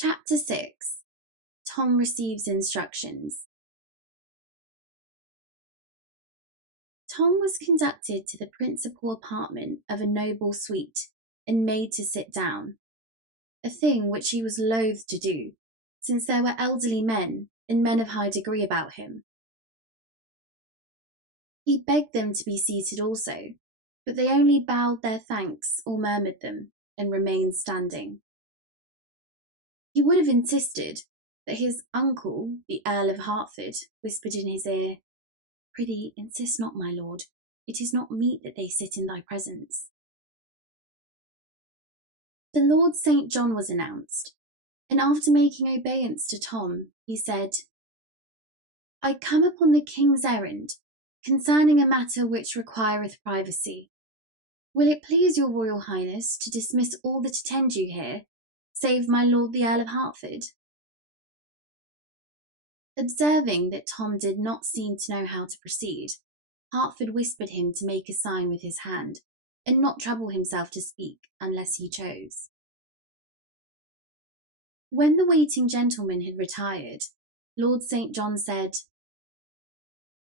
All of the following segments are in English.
Chapter 6. Tom receives instructions. Tom was conducted to the principal apartment of a noble suite and made to sit down, a thing which he was loath to do, since there were elderly men and men of high degree about him. He begged them to be seated also, but they only bowed their thanks or murmured them and remained standing. He would have insisted, but his uncle, the Earl of Hertford, whispered in his ear, "Prithee, insist not, my lord. It is not meet that they sit in thy presence." The Lord St. John was announced, and after making obeisance to Tom, he said, "I come upon the king's errand, concerning a matter which requireth privacy. Will it please your royal highness to dismiss all that attend you here, save my lord the Earl of Hertford?" Observing that Tom did not seem to know how to proceed, Hertford whispered him to make a sign with his hand, and not trouble himself to speak unless he chose. When the waiting gentleman had retired, Lord St. John said,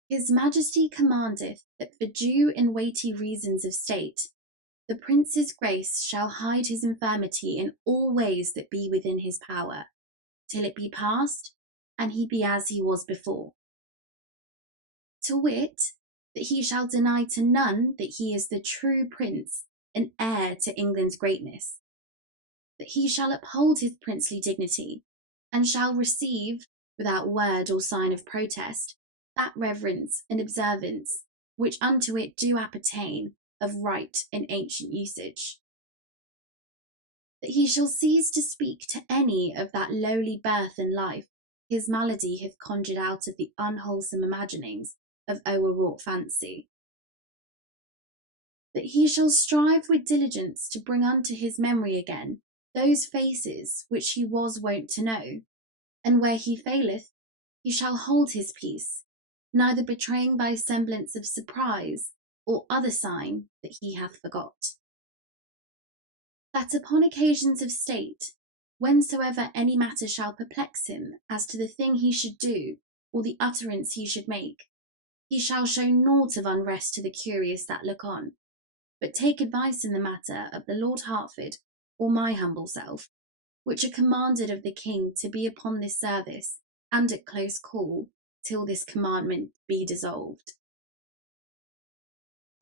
"His Majesty commandeth that for due and weighty reasons of state, the Prince's grace shall hide his infirmity in all ways that be within his power, till it be past, and he be as he was before. To wit, that he shall deny to none that he is the true prince and heir to England's greatness, that he shall uphold his princely dignity, and shall receive, without word or sign of protest, that reverence and observance which unto it do appertain of right and ancient usage, that he shall cease to speak to any of that lowly birth and life his malady hath conjured out of the unwholesome imaginings of o'erwrought fancy, that he shall strive with diligence to bring unto his memory again those faces which he was wont to know, and where he faileth, he shall hold his peace, neither betraying by semblance of surprise or other sign that he hath forgot. That upon occasions of state, whensoever any matter shall perplex him as to the thing he should do or the utterance he should make, he shall show naught of unrest to the curious that look on, but take advice in the matter of the Lord Hertford or my humble self, which are commanded of the king to be upon this service and at close call till this commandment be dissolved.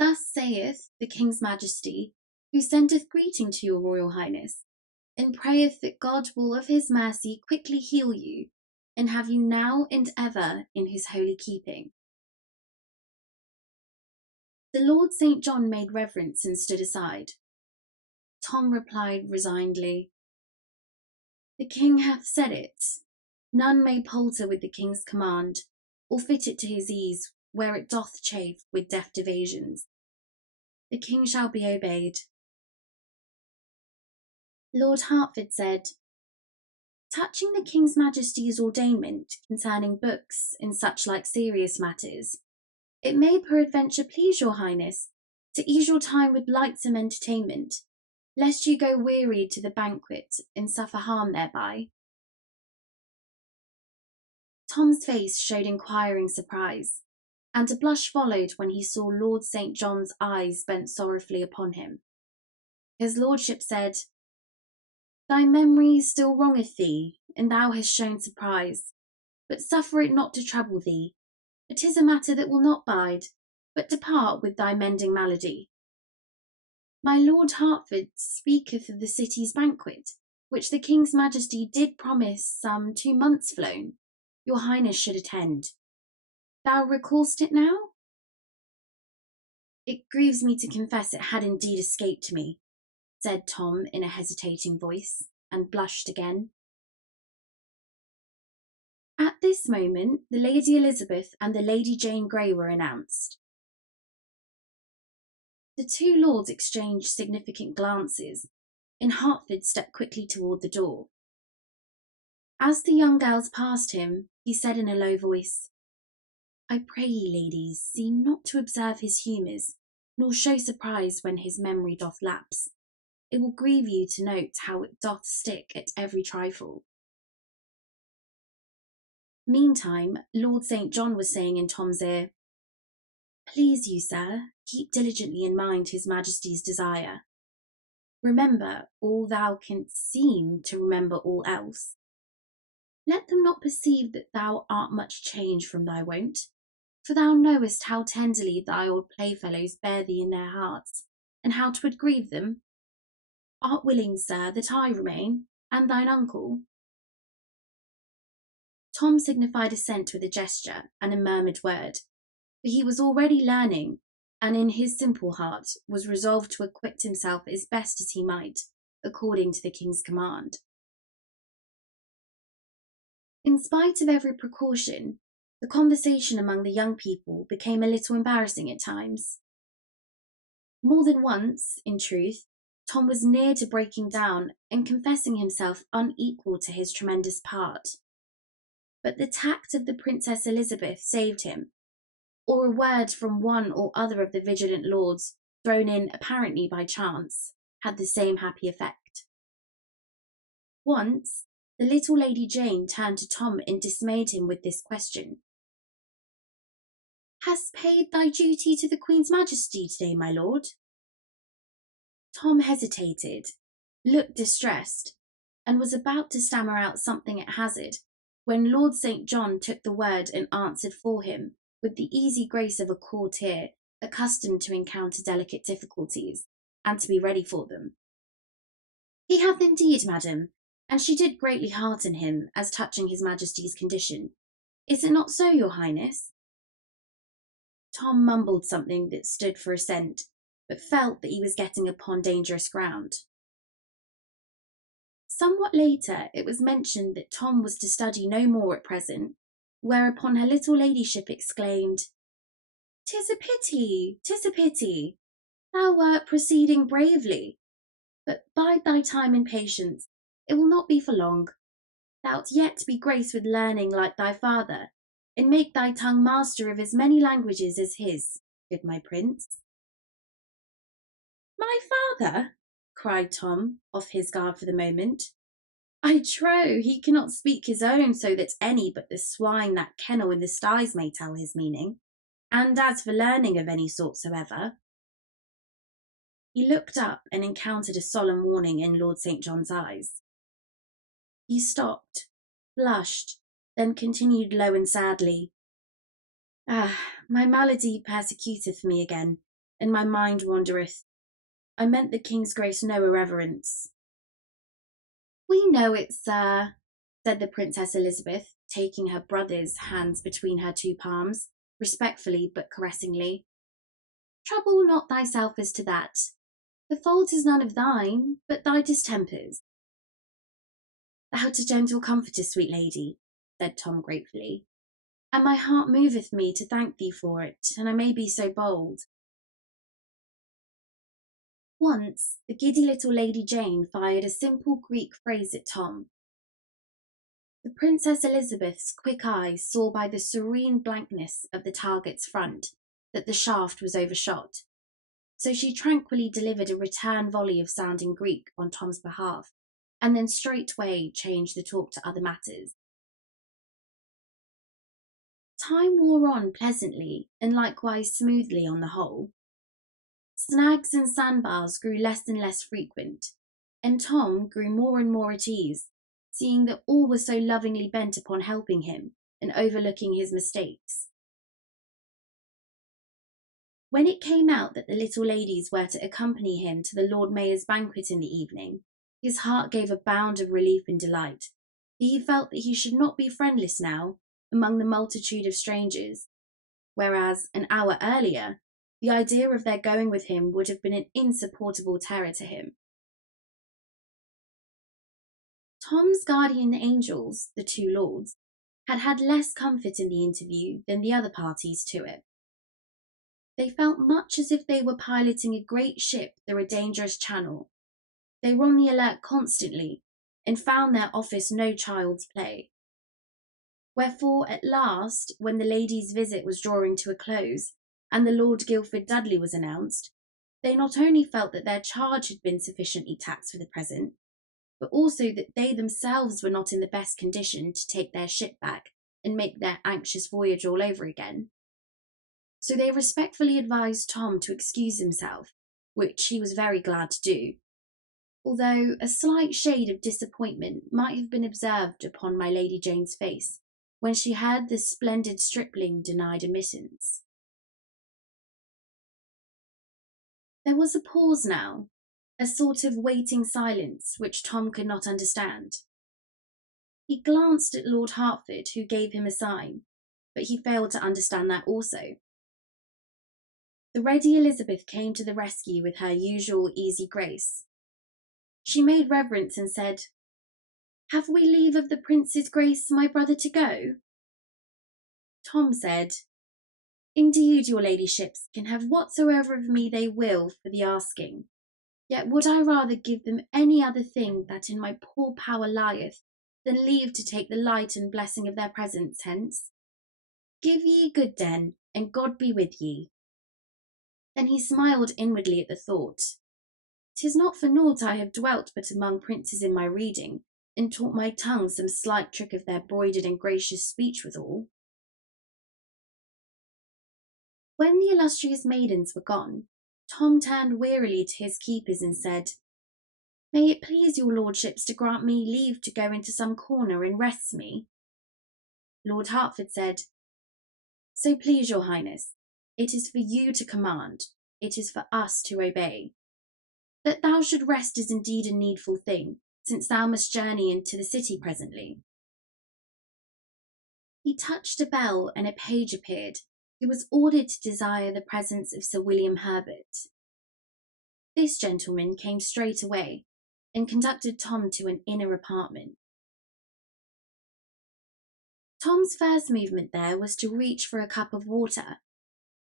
Thus saith the king's majesty, who sendeth greeting to your royal highness, and prayeth that God will of his mercy quickly heal you, and have you now and ever in his holy keeping." The Lord St. John made reverence and stood aside. Tom replied resignedly, "The king hath said it. None may palter with the king's command, or fit it to his ease where it doth chafe with deft evasions. The king shall be obeyed." Lord Hertford said, "Touching the king's majesty's ordainment concerning books and such like serious matters, it may peradventure please your highness to ease your time with lightsome entertainment, lest you go wearied to the banquet and suffer harm thereby." Tom's face showed inquiring surprise, and a blush followed when he saw Lord St. John's eyes bent sorrowfully upon him. His lordship said, "Thy memory still wrongeth thee, and thou hast shown surprise, but suffer it not to trouble thee. It is a matter that will not bide, but depart with thy mending malady. My Lord Hertford speaketh of the city's banquet, which the king's majesty did promise some 2 months flown, your highness should attend. Thou recallest it now?" "It grieves me to confess it had indeed escaped me," said Tom in a hesitating voice, and blushed again. At this moment, the Lady Elizabeth and the Lady Jane Grey were announced. The two lords exchanged significant glances, and Hertford stepped quickly toward the door. As the young girls passed him, he said in a low voice, "I pray ye, ladies, seem not to observe his humours, nor show surprise when his memory doth lapse. It will grieve you to note how it doth stick at every trifle, Meantime, Lord St. John was saying in Tom's ear, "Please you, sir, keep diligently in mind his Majesty's desire. Remember all thou canst seem to remember all else. Let them not perceive that thou art much changed from thy wont, for thou knowest how tenderly thy old playfellows bear thee in their hearts, and how 'twould grieve them. Art willing, sir, that I remain, and thine uncle?" Tom signified assent with a gesture and a murmured word, for he was already learning, and in his simple heart was resolved to acquit himself as best as he might, according to the king's command. In spite of every precaution, the conversation among the young people became a little embarrassing at times. More than once, in truth, Tom was near to breaking down and confessing himself unequal to his tremendous part. But the tact of the Princess Elizabeth saved him, or a word from one or other of the vigilant lords, thrown in apparently by chance, had the same happy effect. Once, the little Lady Jane turned to Tom and dismayed him with this question: "Hast paid thy duty to the Queen's Majesty today, my lord?" Tom hesitated, looked distressed, and was about to stammer out something at hazard, when Lord St. John took the word and answered for him with the easy grace of a courtier accustomed to encounter delicate difficulties, and to be ready for them. "He hath indeed, madam, and she did greatly hearten him as touching his Majesty's condition. Is it not so, your Highness?" Tom mumbled something that stood for assent, but felt that he was getting upon dangerous ground. Somewhat later it was mentioned that Tom was to study no more at present, whereupon her little ladyship exclaimed, "'Tis a pity, 'tis a pity. Thou wert proceeding bravely, but bide thy time in patience, it will not be for long. Thou'lt yet be graced with learning like thy father, and make thy tongue master of as many languages as his, good my prince." "My father!" cried Tom, off his guard for the moment. "I trow he cannot speak his own so that any but the swine that kennel in the styes may tell his meaning. And as for learning of any sort soever—" He looked up and encountered a solemn warning in Lord St. John's eyes. He stopped, blushed, then continued low and sadly, "My malady persecuteth me again, and my mind wandereth. I meant the king's grace no irreverence." "We know it, sir," said the Princess Elizabeth, taking her brother's hands between her two palms, respectfully but caressingly. "Trouble not thyself as to that. The fault is none of thine, but thy distempers." "Thou'rt a gentle comforter, sweet lady," said Tom gratefully, "and my heart moveth me to thank thee for it, and I may be so bold." Once the giddy little Lady Jane fired a simple Greek phrase at Tom. The Princess Elizabeth's quick eyes saw by the serene blankness of the target's front that the shaft was overshot, so she tranquilly delivered a return volley of sounding Greek on Tom's behalf, and then straightway changed the talk to other matters. Time wore on pleasantly and likewise smoothly on the whole. Snags and sandbars grew less and less frequent, and Tom grew more and more at ease, seeing that all were so lovingly bent upon helping him and overlooking his mistakes. When it came out that the little ladies were to accompany him to the Lord Mayor's banquet in the evening, his heart gave a bound of relief and delight, for he felt that he should not be friendless now among the multitude of strangers, whereas an hour earlier the idea of their going with him would have been an insupportable terror to him. Tom's guardian angels, the two lords, had had less comfort in the interview than the other parties to it. They felt much as if they were piloting a great ship through a dangerous channel. They were on the alert constantly, and found their office no child's play. Wherefore, at last, when the lady's visit was drawing to a close, and the Lord Guildford Dudley was announced, they not only felt that their charge had been sufficiently taxed for the present, but also that they themselves were not in the best condition to take their ship back and make their anxious voyage all over again. So they respectfully advised Tom to excuse himself, which he was very glad to do, although a slight shade of disappointment might have been observed upon my Lady Jane's face when she heard the splendid stripling denied admittance. There was a pause now, a sort of waiting silence which Tom could not understand. He glanced at Lord Hertford, who gave him a sign, but he failed to understand that also. The ready Elizabeth came to the rescue with her usual easy grace. She made reverence and said, "Have we leave of the Prince's Grace, my brother, to go?" Tom said, "Indeed, your ladyships can have whatsoever of me they will for the asking. Yet would I rather give them any other thing that in my poor power lieth, than leave to take the light and blessing of their presence hence. Give ye good den, and God be with ye." Then he smiled inwardly at the thought. "'Tis not for naught I have dwelt but among princes in my reading, and taught my tongue some slight trick of their broidered and gracious speech withal." When the illustrious maidens were gone, Tom turned wearily to his keepers and said, "May it please your lordships to grant me leave to go into some corner and rest me?" Lord Hertford said, "So please your highness, it is for you to command, it is for us to obey. That thou should rest is indeed a needful thing, since thou must journey into the city presently." He touched a bell and a page appeared, who was ordered to desire the presence of Sir William Herbert. This gentleman came straight away, and conducted Tom to an inner apartment. Tom's first movement there was to reach for a cup of water,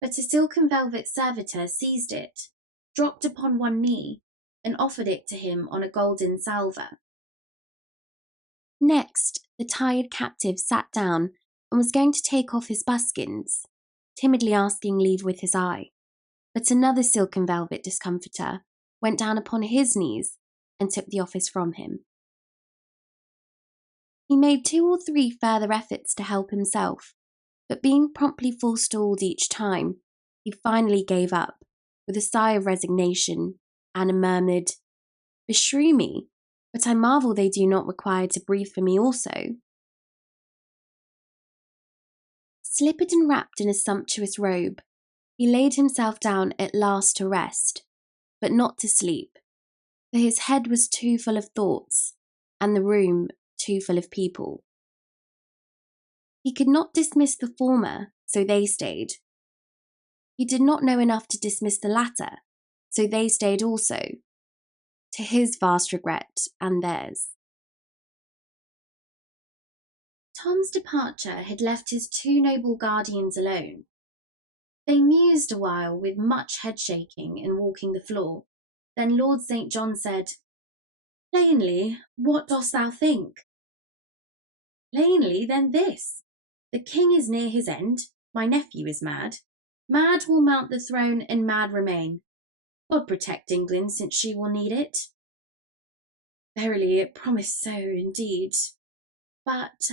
but a silk and velvet servitor seized it, dropped upon one knee, and offered it to him on a golden salver. Next, the tired captive sat down and was going to take off his buskins, timidly asking leave with his eye, but another silk and velvet discomfitor went down upon his knees and took the office from him. He made 2 or 3 further efforts to help himself, but being promptly forestalled each time, he finally gave up, with a sigh of resignation, and murmured, "Beshrew me, but I marvel they do not require to breathe for me also." Slippered and wrapped in a sumptuous robe, he laid himself down at last to rest, but not to sleep, for his head was too full of thoughts, and the room too full of people. He could not dismiss the former, so they stayed. He did not know enough to dismiss the latter, so they stayed also, to his vast regret and theirs. Tom's departure had left his 2 noble guardians alone. They mused a while with much head-shaking and walking the floor. Then Lord St. John said, "Plainly, what dost thou think?" "Plainly, then this. The king is near his end, my nephew is mad. Mad will mount the throne and mad remain. God protect England, since she will need it." "Verily, it promised so indeed. But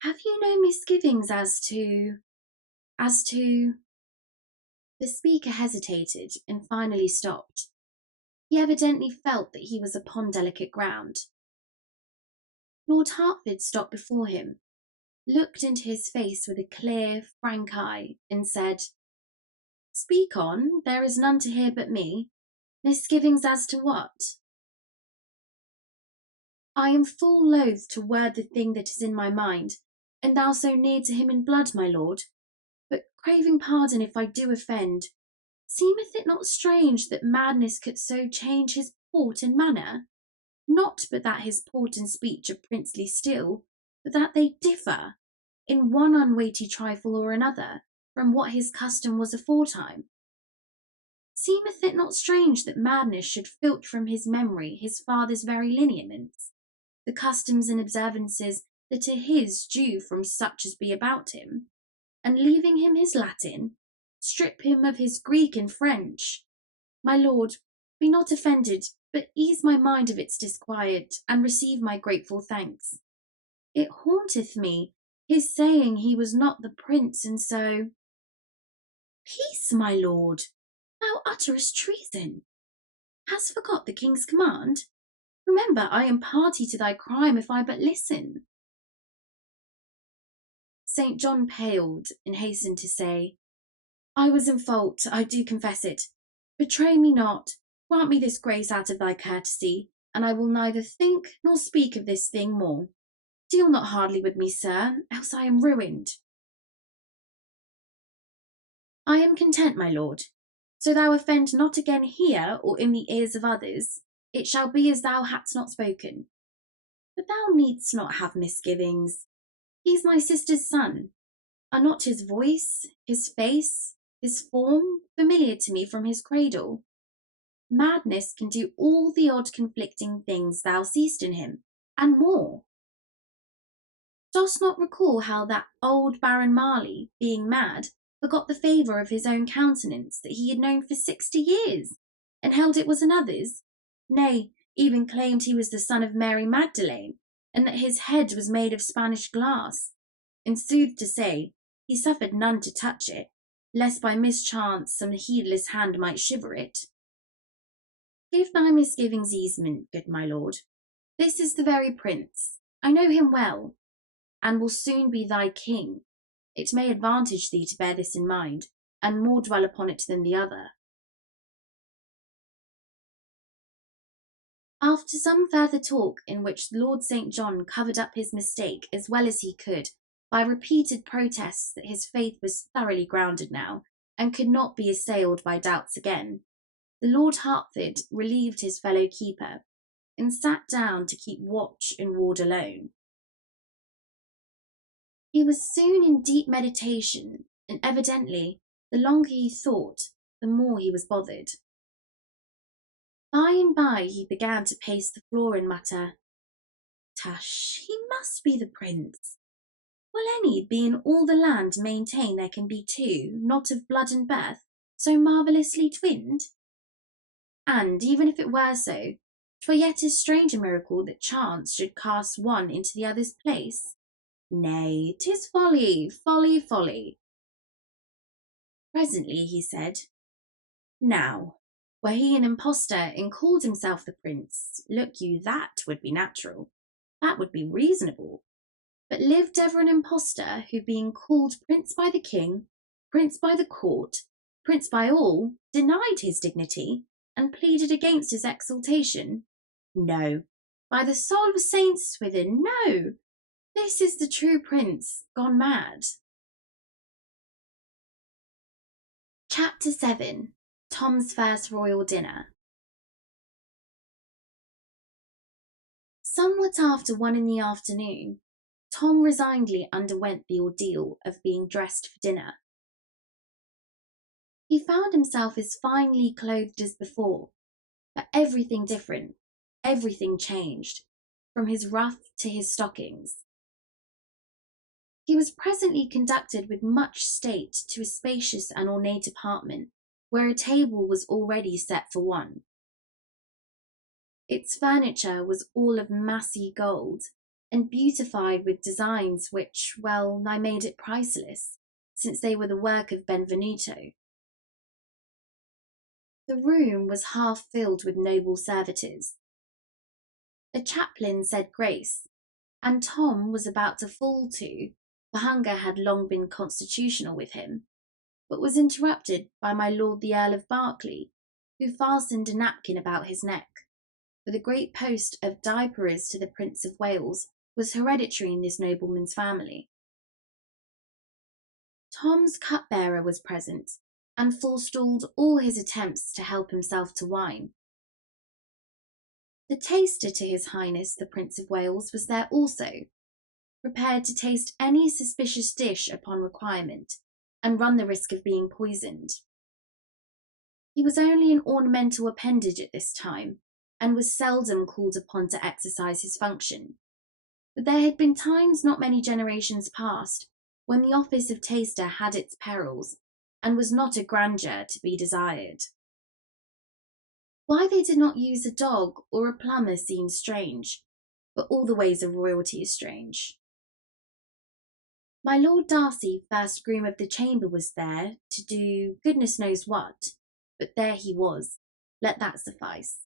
have you no misgivings as to... The speaker hesitated and finally stopped. He evidently felt that he was upon delicate ground. Lord Hertford stopped before him, looked into his face with a clear, frank eye, and said, "Speak on, there is none to hear but me. Misgivings as to what?" "I am full loath to word the thing that is in my mind, and thou so near to him in blood, my lord. But craving pardon if I do offend, seemeth it not strange that madness could so change his port and manner? Not but that his port and speech are princely still, but that they differ, in one unweighty trifle or another, from what his custom was aforetime. Seemeth it not strange that madness should filch from his memory his father's very lineaments, the customs and observances that are his due from such as be about him, and leaving him his Latin, strip him of his Greek and French? My lord, be not offended, but ease my mind of its disquiet, and receive my grateful thanks. It haunteth me his saying he was not the prince, and so— Peace, my lord, thou utterest treason. Hast forgot the king's command? Remember, I am party to thy crime if I but listen. St. John paled and hastened to say, I was in fault, I do confess it. Betray me not, grant me this grace out of thy courtesy, and I will neither think nor speak of this thing more. Deal not hardly with me, sir, else I am ruined. I am content, my lord. So thou offend not again here or in the ears of others, it shall be as thou hadst not spoken. But thou needst not have misgivings. He is my sister's son. Are not his voice, his face, his form familiar to me from his cradle? Madness can do all the odd conflicting things thou seest in him, and more. Dost not recall how that old Baron Marley, being mad, forgot the favour of his own countenance that he had known for 60 years, and held it was another's, nay, even claimed he was the son of Mary Magdalene, and that his head was made of Spanish glass, and sooth to say, he suffered none to touch it, lest by mischance some heedless hand might shiver it. Give thy misgivings easement, good my lord. This is the very prince. I know him well, and will soon be thy king. It may advantage thee to bear this in mind, and more dwell upon it than the other. After some further talk, in which Lord St. John covered up his mistake as well as he could by repeated protests that his faith was thoroughly grounded now, and could not be assailed by doubts again, the Lord Hertford relieved his fellow keeper, and sat down to keep watch and ward alone. He was soon in deep meditation, and evidently, the longer he thought, the more he was bothered. By and by he began to pace the floor and mutter, Tush, he must be the prince. Will any be in all the land maintain there can be two, not of blood and birth, so marvellously twinned? And even if it were so, 'twere yet as strange a miracle that chance should cast one into the other's place. Nay, 'tis folly, folly, folly. Presently he said, Now, were he an impostor and called himself the prince, look you, that would be natural, that would be reasonable. But lived ever an impostor who, being called prince by the king, prince by the court, prince by all, denied his dignity and pleaded against his exaltation? No, by the soul of Saint Swithin, no. This is the true prince gone mad. Chapter 7. Tom's First Royal Dinner. Somewhat after 1 in the afternoon, Tom resignedly underwent the ordeal of being dressed for dinner. He found himself as finely clothed as before, but everything different, everything changed, from his ruff to his stockings. He was presently conducted with much state to a spacious and ornate apartment, where a table was already set for one. Its furniture was all of massy gold, and beautified with designs which, well, nigh made it priceless, since they were the work of Benvenuto. The room was half filled with noble servitors. A chaplain said grace, and Tom was about to fall to, for hunger had long been constitutional with him, but was interrupted by my lord the Earl of Berkeley, who fastened a napkin about his neck, for the great post of diaperers to the Prince of Wales was hereditary in this nobleman's family. Tom's cupbearer was present, and forestalled all his attempts to help himself to wine. The taster to His Highness the Prince of Wales was there also, prepared to taste any suspicious dish upon requirement, and run the risk of being poisoned. He was only an ornamental appendage at this time, and was seldom called upon to exercise his function. But there had been times not many generations past, when the office of taster had its perils, and was not a grandeur to be desired. Why they did not use a dog or a plumber seems strange, but all the ways of royalty is strange. My Lord Darcy, first groom of the chamber, was there to do goodness knows what, but there he was. Let that suffice.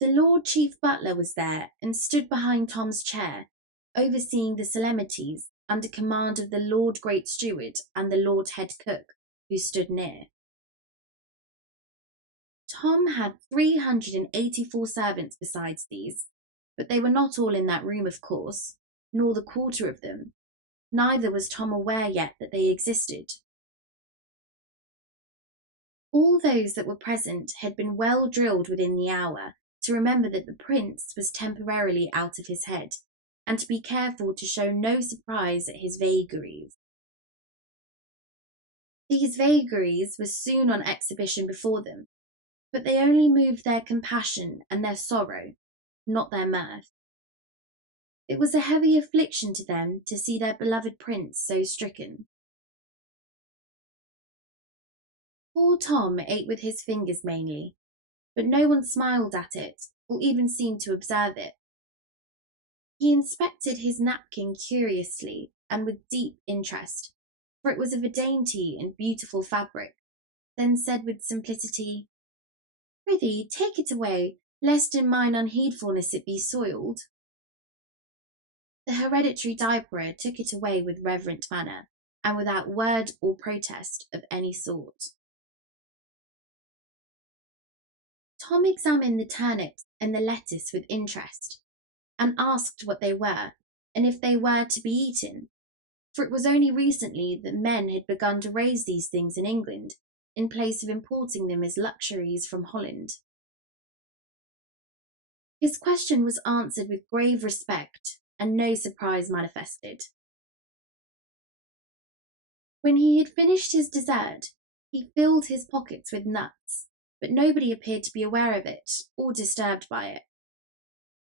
The Lord Chief Butler was there and stood behind Tom's chair, overseeing the solemnities under command of the Lord Great Steward and the Lord Head Cook, who stood near. Tom had 384 servants besides these, but they were not all in that room, of course, nor the quarter of them. Neither was Tom aware yet that they existed. All those that were present had been well drilled within the hour to remember that the prince was temporarily out of his head, and to be careful to show no surprise at his vagaries. These vagaries were soon on exhibition before them, but they only moved their compassion and their sorrow, not their mirth. It was a heavy affliction to them to see their beloved prince so stricken. Poor Tom ate with his fingers mainly, but no one smiled at it or even seemed to observe it. He inspected his napkin curiously and with deep interest, for it was of a dainty and beautiful fabric, then said with simplicity, "Prithee, take it away, lest in mine unheedfulness it be soiled." The hereditary diaperer took it away with reverent manner, and without word or protest of any sort. Tom examined the turnips and the lettuce with interest, and asked what they were, and if they were to be eaten, for it was only recently that men had begun to raise these things in England, in place of importing them as luxuries from Holland. His question was answered with grave respect, and no surprise manifested. When he had finished his dessert, he filled his pockets with nuts, but nobody appeared to be aware of it, or disturbed by it.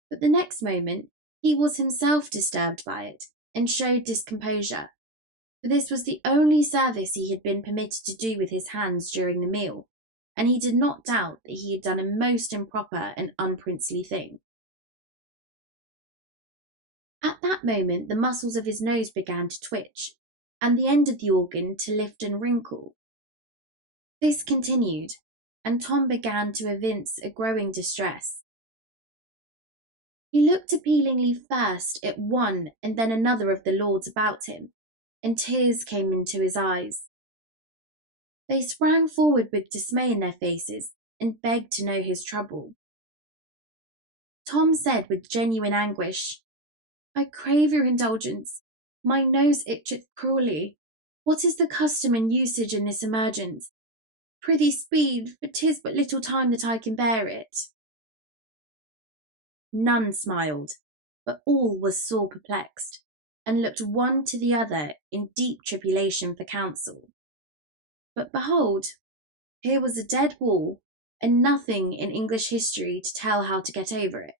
But the next moment he was himself disturbed by it, and showed discomposure, for this was the only service he had been permitted to do with his hands during the meal, and he did not doubt that he had done a most improper and unprincely thing. At that moment the muscles of his nose began to twitch, and the end of the organ to lift and wrinkle. This continued, and Tom began to evince a growing distress. He looked appealingly first at one and then another of the lords about him, and tears came into his eyes. They sprang forward with dismay in their faces, and begged to know his trouble. Tom said with genuine anguish, "I crave your indulgence. My nose itcheth cruelly. What is the custom and usage in this emergence? Prithee speed, for 'tis but little time that I can bear it." None smiled, but all were sore perplexed, and looked one to the other in deep tribulation for counsel. But behold, here was a dead wall, and nothing in English history to tell how to get over it.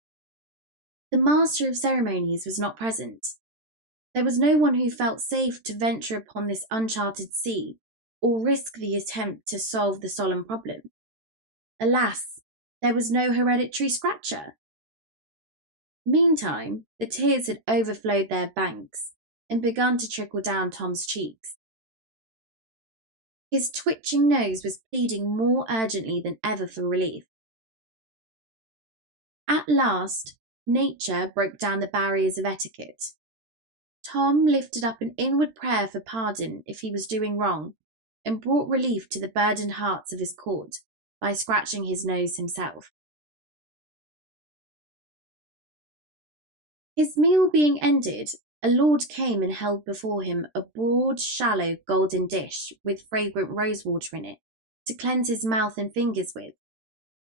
The master of ceremonies was not present. There was no one who felt safe to venture upon this uncharted sea, or risk the attempt to solve the solemn problem. Alas, there was no hereditary scratcher. Meantime, the tears had overflowed their banks, and begun to trickle down Tom's cheeks. His twitching nose was pleading more urgently than ever for relief. At last, nature broke down the barriers of etiquette. Tom lifted up an inward prayer for pardon if he was doing wrong, and brought relief to the burdened hearts of his court by scratching his nose himself. His meal being ended, a lord came and held before him a broad, shallow, golden dish with fragrant rosewater in it, to cleanse his mouth and fingers with,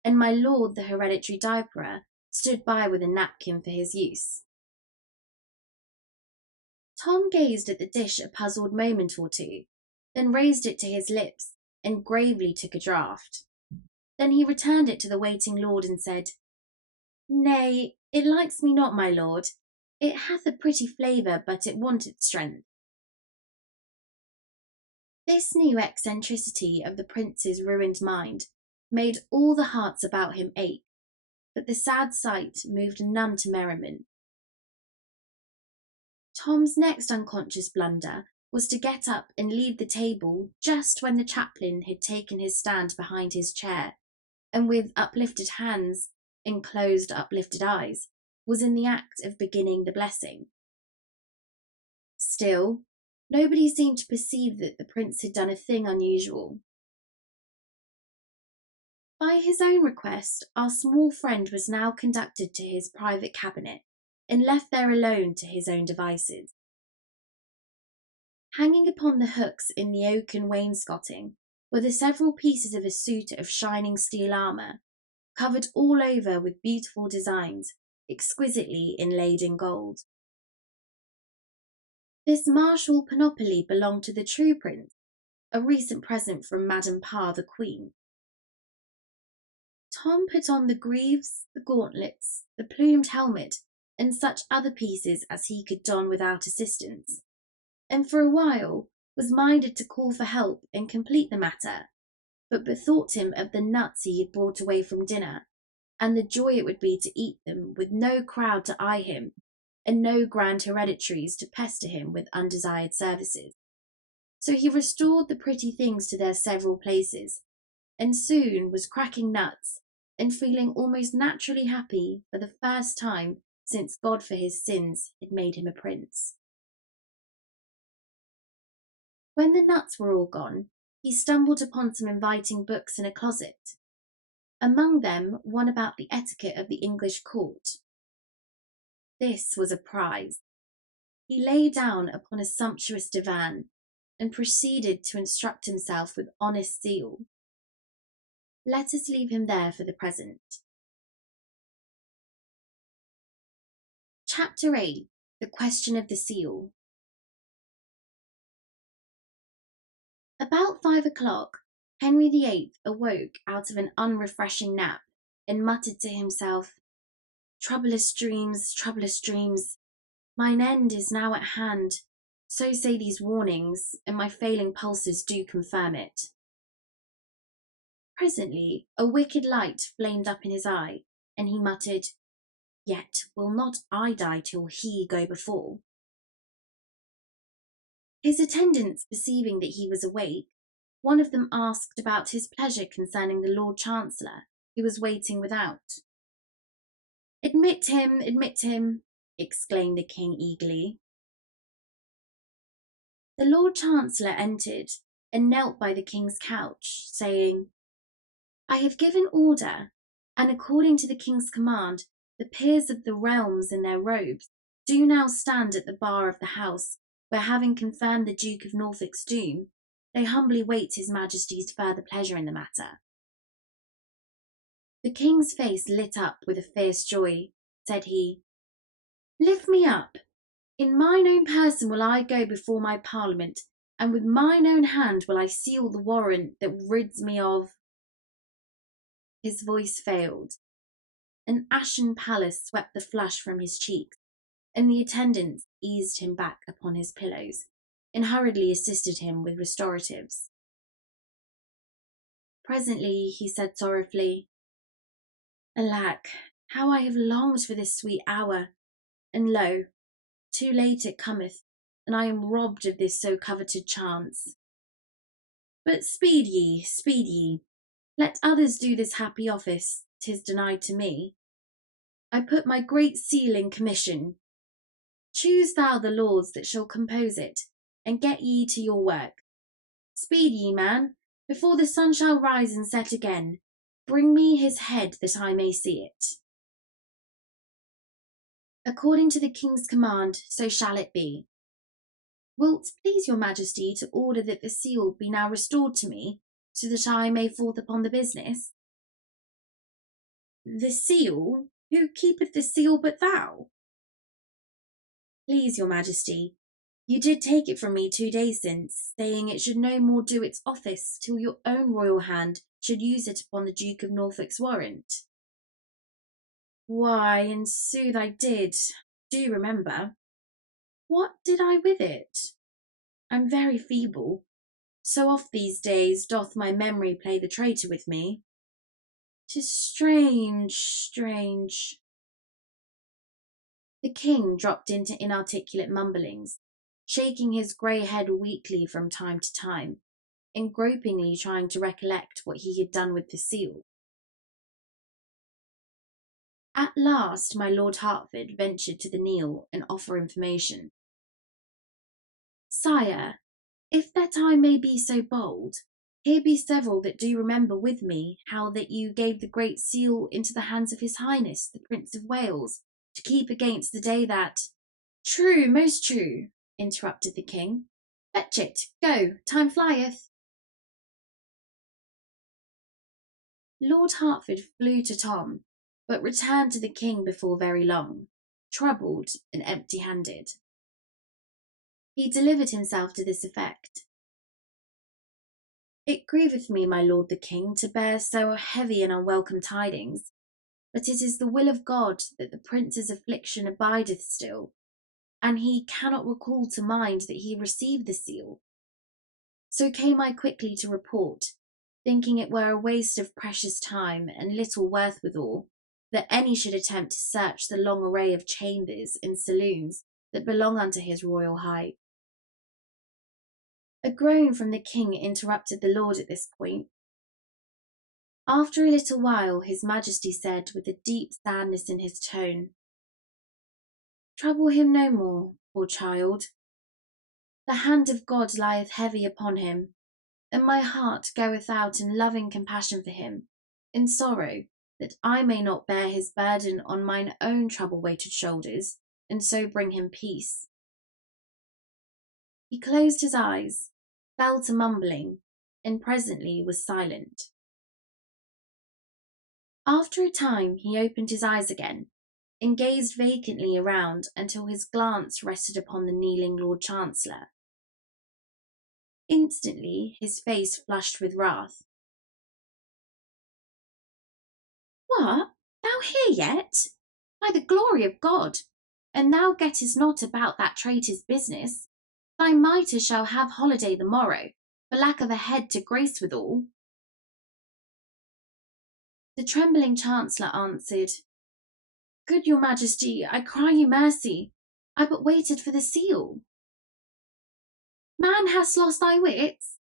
and my lord the hereditary diaperer stood by with a napkin for his use. Tom gazed at the dish a puzzled moment or two, then raised it to his lips, and gravely took a draught. Then he returned it to the waiting lord, and said, "Nay, it likes me not, my lord. It hath a pretty flavour, but it wanteth strength." This new eccentricity of the prince's ruined mind made all the hearts about him ache, but the sad sight moved none to merriment. Tom's next unconscious blunder was to get up and leave the table just when the chaplain had taken his stand behind his chair, and with uplifted hands and closed uplifted eyes, was in the act of beginning the blessing. Still, nobody seemed to perceive that the prince had done a thing unusual. By his own request, our small friend was now conducted to his private cabinet and left there alone to his own devices. Hanging upon the hooks in the oaken wainscoting were the several pieces of a suit of shining steel armour, covered all over with beautiful designs, exquisitely inlaid in gold. This martial panoply belonged to the true prince, a recent present from Madame Parr the Queen. Tom put on the greaves, the gauntlets, the plumed helmet, and such other pieces as he could don without assistance, and for a while was minded to call for help and complete the matter, but bethought him of the nuts he had brought away from dinner, and the joy it would be to eat them with no crowd to eye him, and no grand hereditaries to pester him with undesired services. So he restored the pretty things to their several places, and soon was cracking nuts and feeling almost naturally happy for the first time since God for his sins had made him a prince. When the nuts were all gone, he stumbled upon some inviting books in a closet. Among them, one about the etiquette of the English court. This was a prize. He lay down upon a sumptuous divan and proceeded to instruct himself with honest zeal. Let us leave him there for the present. Chapter 8. The Question of the Seal. About 5 o'clock, Henry VIII awoke out of an unrefreshing nap and muttered to himself, troublous dreams, mine end is now at hand, so say these warnings, and my failing pulses do confirm it. Presently a wicked light flamed up in his eye, and he muttered, yet will not I die till he go before. His attendants perceiving that he was awake, one of them asked about his pleasure concerning the Lord Chancellor, who was waiting without. Admit him, exclaimed the king eagerly. The Lord Chancellor entered and knelt by the king's couch, saying, I have given order, and according to the king's command, the peers of the realms in their robes do now stand at the bar of the house, where, having confirmed the Duke of Norfolk's doom, they humbly wait his Majesty's further pleasure in the matter. The king's face lit up with a fierce joy. Said he, lift me up. In mine own person will I go before my parliament, and with mine own hand will I seal the warrant that rids me of. His voice failed. An ashen pallor swept the flush from his cheeks, and the attendants eased him back upon his pillows and hurriedly assisted him with restoratives. Presently he said sorrowfully, alack, how I have longed for this sweet hour, and lo, too late it cometh, and I am robbed of this so coveted chance. But speed ye, let others do this happy office, 'tis denied to me. I put my great seal in commission. Choose thou the lords that shall compose it, and get ye to your work. Speed ye, man, before the sun shall rise and set again. Bring me his head that I may see it. According to the king's command, so shall it be. Wilt please your majesty to order that the seal be now restored to me, so that I may forth upon the business? The seal? Who keepeth the seal but thou? Please your majesty, you did take it from me 2 days since, saying it should no more do its office till your own royal hand should use it upon the Duke of Norfolk's warrant. Why, in sooth I did. Do remember. What did I with it? I'm very feeble. So oft these days doth my memory play the traitor with me. 'Tis strange. The king dropped into inarticulate mumblings, shaking his grey head weakly from time to time, and gropingly trying to recollect what he had done with the seal. At last my Lord Hertford ventured to kneel and offer information. "Sire, if that I may be so bold, here be several that do remember with me how that you gave the Great Seal into the hands of His Highness the Prince of Wales, to keep against the day that—" "True, most true," interrupted the king. "Fetch it, go, time flieth." Lord Hertford flew to Tom, but returned to the king before very long, troubled and empty-handed. He delivered himself to this effect: "It grieveth me, my lord the king, to bear so heavy and unwelcome tidings, but it is the will of God that the prince's affliction abideth still, and he cannot recall to mind that he received the seal. So came I quickly to report, thinking it were a waste of precious time and little worth withal, that any should attempt to search the long array of chambers and saloons that belong unto his royal height." A groan from the king interrupted the lord at this point. After a little while his majesty said, with a deep sadness in his tone, "Trouble him no more, poor child. The hand of God lieth heavy upon him, and my heart goeth out in loving compassion for him, in sorrow that I may not bear his burden on mine own trouble-weighted shoulders, and so bring him peace." He closed his eyes, fell to mumbling, and presently was silent. After a time he opened his eyes again, and gazed vacantly around until his glance rested upon the kneeling Lord Chancellor. Instantly his face flushed with wrath. "What, thou here yet? By the glory of God! And thou gettest not about that traitor's business. Thy mitre shall have holiday the morrow, for lack of a head to grace withal." The trembling Chancellor answered, "Good your Majesty, I cry you mercy. I but waited for the seal." "Man, hast lost thy wits?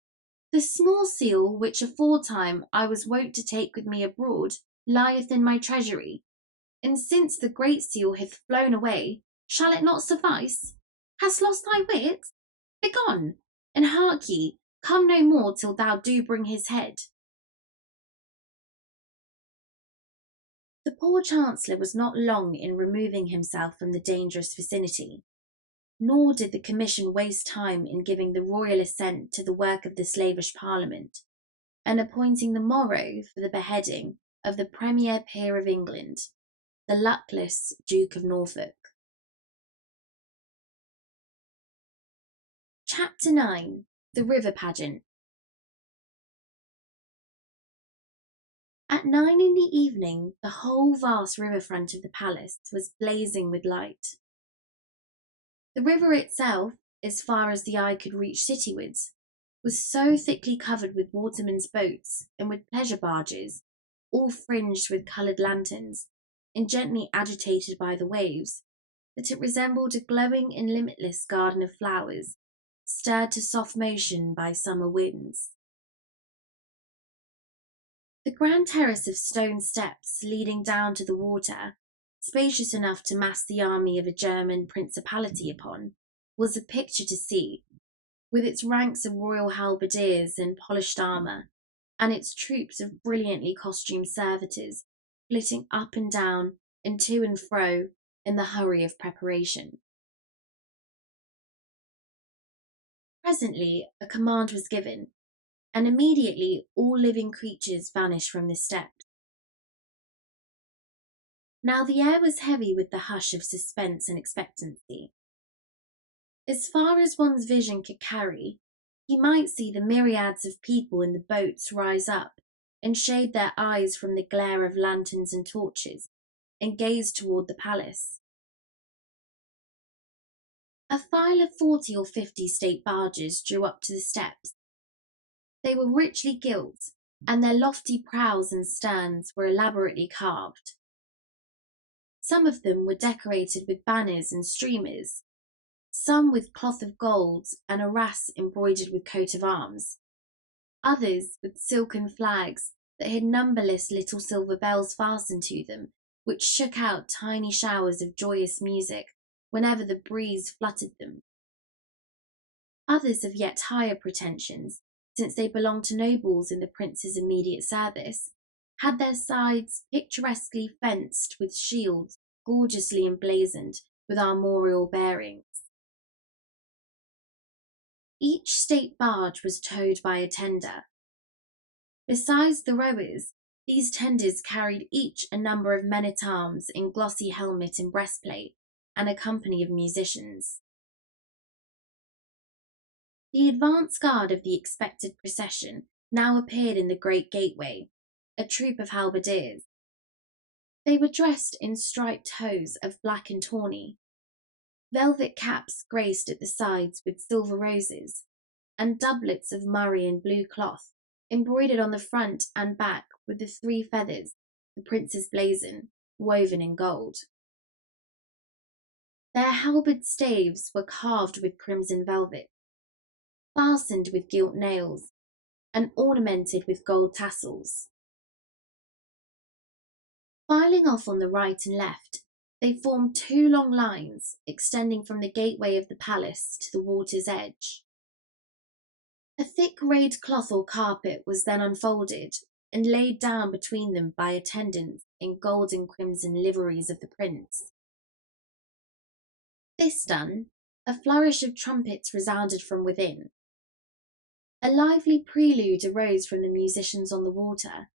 The small seal which aforetime I was wont to take with me abroad lieth in my treasury, and since the great seal hath flown away, shall it not suffice? Hast lost thy wits? Begone, and hark ye, come no more till thou do bring his head." The poor Chancellor was not long in removing himself from the dangerous vicinity, nor did the Commission waste time in giving the royal assent to the work of the slavish Parliament, and appointing the morrow for the beheading of the Premier Peer of England, the luckless Duke of Norfolk. Chapter 9. The River Pageant. At 9 in the evening, the whole vast river-front of the palace was blazing with light. The river itself, as far as the eye could reach citywards, was so thickly covered with watermen's boats and with pleasure barges, all fringed with coloured lanterns, and gently agitated by the waves, that it resembled a glowing and limitless garden of flowers, stirred to soft motion by summer winds. The grand terrace of stone steps leading down to the water, spacious enough to mass the army of a German principality upon, was a picture to see, with its ranks of royal halberdiers in polished armour, and its troops of brilliantly costumed servitors flitting up and down and to and fro in the hurry of preparation. Presently a command was given, and immediately all living creatures vanished from the steps. Now the air was heavy with the hush of suspense and expectancy. As far as one's vision could carry, he might see the myriads of people in the boats rise up and shade their eyes from the glare of lanterns and torches, and gaze toward the palace. A file of 40 or 50 state barges drew up to the steps. They were richly gilt, and their lofty prows and sterns were elaborately carved. Some of them were decorated with banners and streamers, some with cloth of gold and arras embroidered with coat of arms, others with silken flags that had numberless little silver bells fastened to them, which shook out tiny showers of joyous music whenever the breeze fluttered them. Others of yet higher pretensions, since they belonged to nobles in the prince's immediate service, had their sides picturesquely fenced with shields gorgeously emblazoned with armorial bearings. Each state barge was towed by a tender. Besides the rowers, these tenders carried each a number of men-at-arms in glossy helmet and breastplate, and a company of musicians. The advance guard of the expected procession now appeared in the great gateway, a troop of halberdiers. They were dressed in striped hose of black and tawny. Velvet caps graced at the sides with silver roses, and doublets of murrey and blue cloth, embroidered on the front and back with the 3 feathers, the prince's blazon, woven in gold. Their halberd staves were carved with crimson velvet, fastened with gilt nails, and ornamented with gold tassels. Filing off on the right and left, they formed 2 long lines extending from the gateway of the palace to the water's edge. A thick rayed cloth or carpet was then unfolded and laid down between them by attendants in gold and crimson liveries of the prince. This done, a flourish of trumpets resounded from within. A lively prelude arose from the musicians on the water,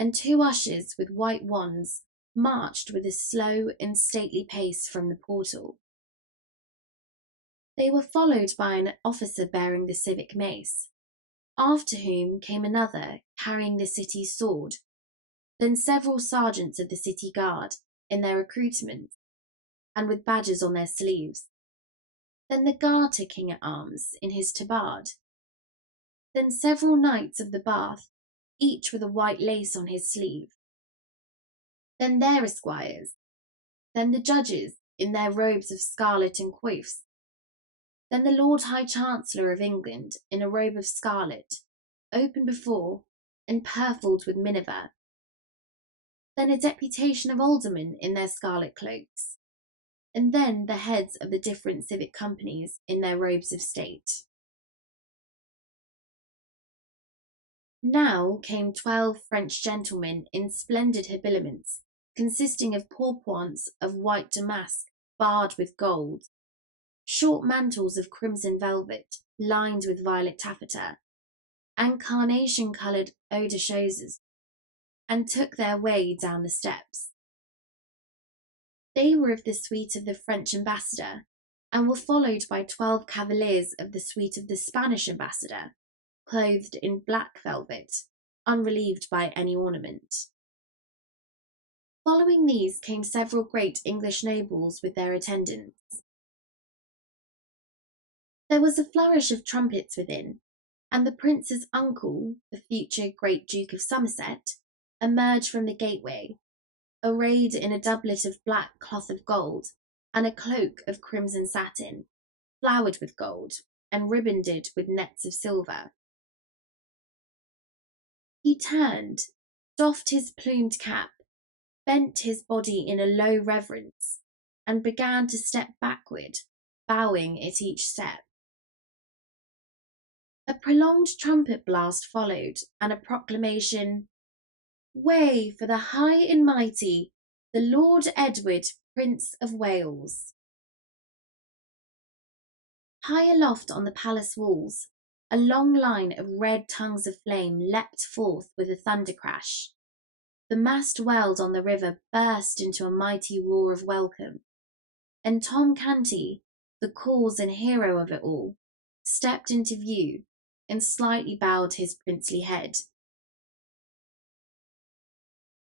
and 2 ushers with white wands marched with a slow and stately pace from the portal. They were followed by an officer bearing the civic mace, after whom came another carrying the city's sword, then several sergeants of the city guard in their accoutrements and with badges on their sleeves, then the garter king-at-arms in his tabard, then several knights of the Bath, each with a white lace on his sleeve, then their esquires, then the judges in their robes of scarlet and coifs, then the Lord High Chancellor of England in a robe of scarlet, open before and purfled with minever, then a deputation of aldermen in their scarlet cloaks, and then the heads of the different civic companies in their robes of state. Now came 12 French gentlemen in splendid habiliments, consisting of pourpoints of white damask barred with gold, short mantles of crimson velvet lined with violet taffeta, and carnation-coloured eau de choses, and took their way down the steps. They were of the suite of the French ambassador, and were followed by 12 cavaliers of the suite of the Spanish ambassador, clothed in black velvet, unrelieved by any ornament. Following these came several great English nobles with their attendants. There was a flourish of trumpets within, and the prince's uncle, the future great Duke of Somerset, emerged from the gateway, arrayed in a doublet of black cloth of gold, and a cloak of crimson satin, flowered with gold, and ribanded with nets of silver. He turned, doffed his plumed cap, bent his body in a low reverence, and began to step backward, bowing at each step. A prolonged trumpet blast followed, and a proclamation, "Way for the high and mighty, the Lord Edward, Prince of Wales." High aloft on the palace walls, a long line of red tongues of flame leapt forth with a thunder crash. The mast weld on the river burst into a mighty roar of welcome, and Tom Canty, the cause and hero of it all, stepped into view and slightly bowed his princely head.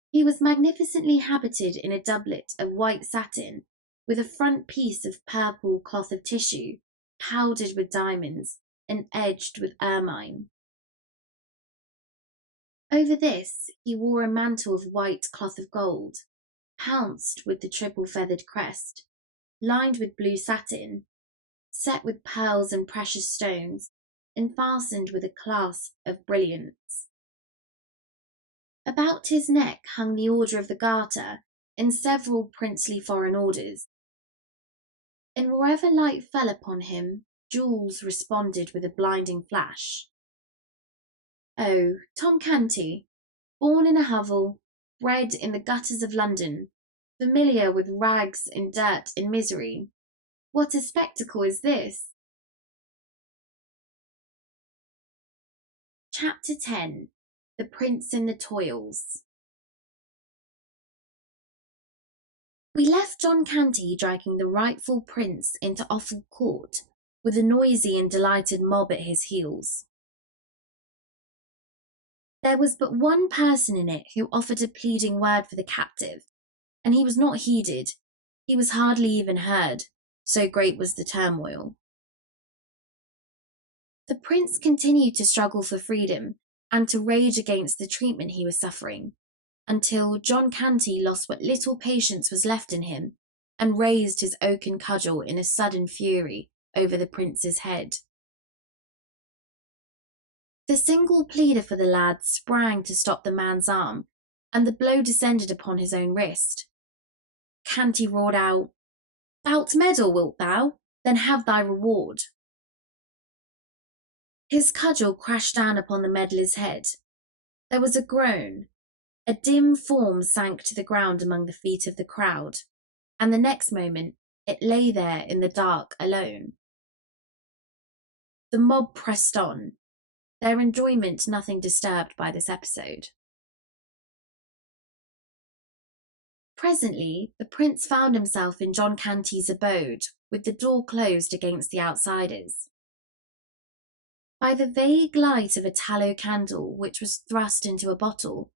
He was magnificently habited in a doublet of white satin, with a front piece of purple cloth of tissue, powdered with diamonds and edged with ermine. Over this he wore a mantle of white cloth of gold, pounced with the triple-feathered crest, lined with blue satin, set with pearls and precious stones, and fastened with a clasp of brilliants. About his neck hung the Order of the Garter and several princely foreign orders, and wherever light fell upon him, jewels responded with a blinding flash. Oh, Tom Canty, born in a hovel, bred in the gutters of London, familiar with rags and dirt and misery, what a spectacle is this! Chapter 10. The Prince in the Toils. We left John Canty dragging the rightful prince into Offal Court, with a noisy and delighted mob at his heels. There was but one person in it who offered a pleading word for the captive, and he was not heeded. He was hardly even heard, so great was the turmoil. The prince continued to struggle for freedom and to rage against the treatment he was suffering, until John Canty lost what little patience was left in him and raised his oaken cudgel in a sudden fury over the prince's head. The single pleader for the lad sprang to stop the man's arm, and the blow descended upon his own wrist. Canty roared out, "Thou'lt meddle, wilt thou? Then have thy reward." His cudgel crashed down upon the meddler's head. There was a groan. A dim form sank to the ground among the feet of the crowd, and the next moment it lay there in the dark alone. The mob pressed on, their enjoyment nothing disturbed by this episode. Presently, the prince found himself in John Canty's abode, with the door closed against the outsiders. By the vague light of a tallow candle which was thrust into a bottle,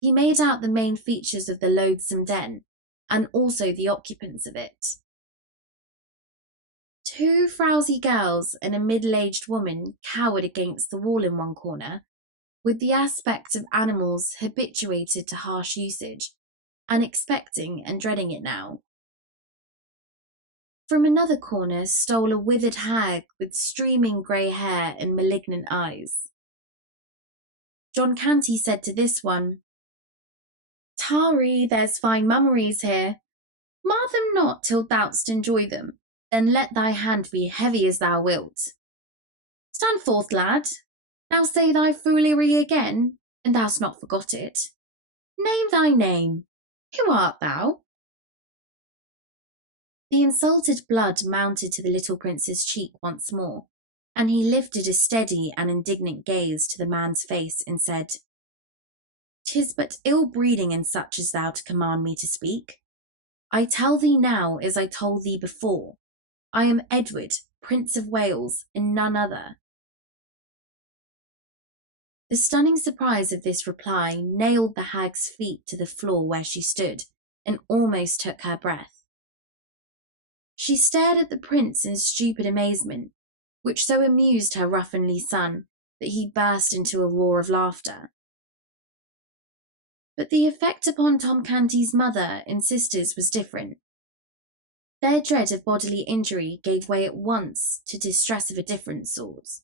he made out the main features of the loathsome den, and also the occupants of it. Two frowsy girls and a middle-aged woman cowered against the wall in one corner, with the aspect of animals habituated to harsh usage, and expecting and dreading it now. From another corner stole a withered hag with streaming grey hair and malignant eyes. John Canty said to this one, "Tari, there's fine mummeries here. Mar them not till thou'st enjoy them, then let thy hand be heavy as thou wilt. Stand forth, lad. Now say thy foolery again, and thou'st not forgot it. Name thy name. Who art thou?" The insulted blood mounted to the little prince's cheek once more, and he lifted a steady and indignant gaze to the man's face and said, "'Tis but ill-breeding in such as thou to command me to speak. I tell thee now as I told thee before, I am Edward, Prince of Wales, and none other." The stunning surprise of this reply nailed the hag's feet to the floor where she stood, and almost took her breath. She stared at the prince in stupid amazement, which so amused her ruffianly son that he burst into a roar of laughter. But the effect upon Tom Canty's mother and sisters was different. Their dread of bodily injury gave way at once to distress of a different sort.